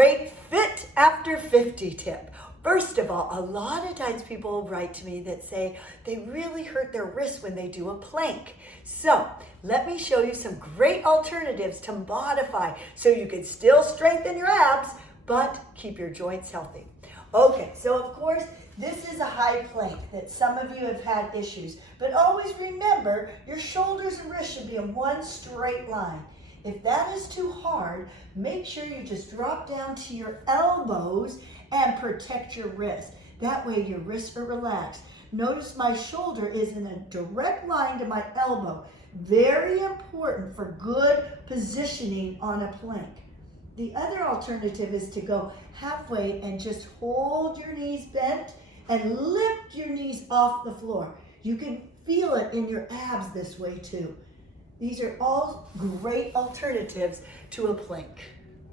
great fit after 50 tip. First of all, a lot of times people write to me that say they really hurt their wrists when they do a plank. So let me show you some great alternatives to modify so you can still strengthen your abs, but keep your joints healthy. Okay, so of course, this is a high plank that some of you have had issues, but always remember your shoulders and wrists should be in one straight line. If that is too hard, make sure you just drop down to your elbows and protect your wrists. That way your wrists are relaxed. Notice my shoulder is in a direct line to my elbow. Very important for good positioning on a plank. The other alternative is to go halfway and just hold your knees bent and lift your knees off the floor. You can feel it in your abs this way too. These are all great alternatives to a plank.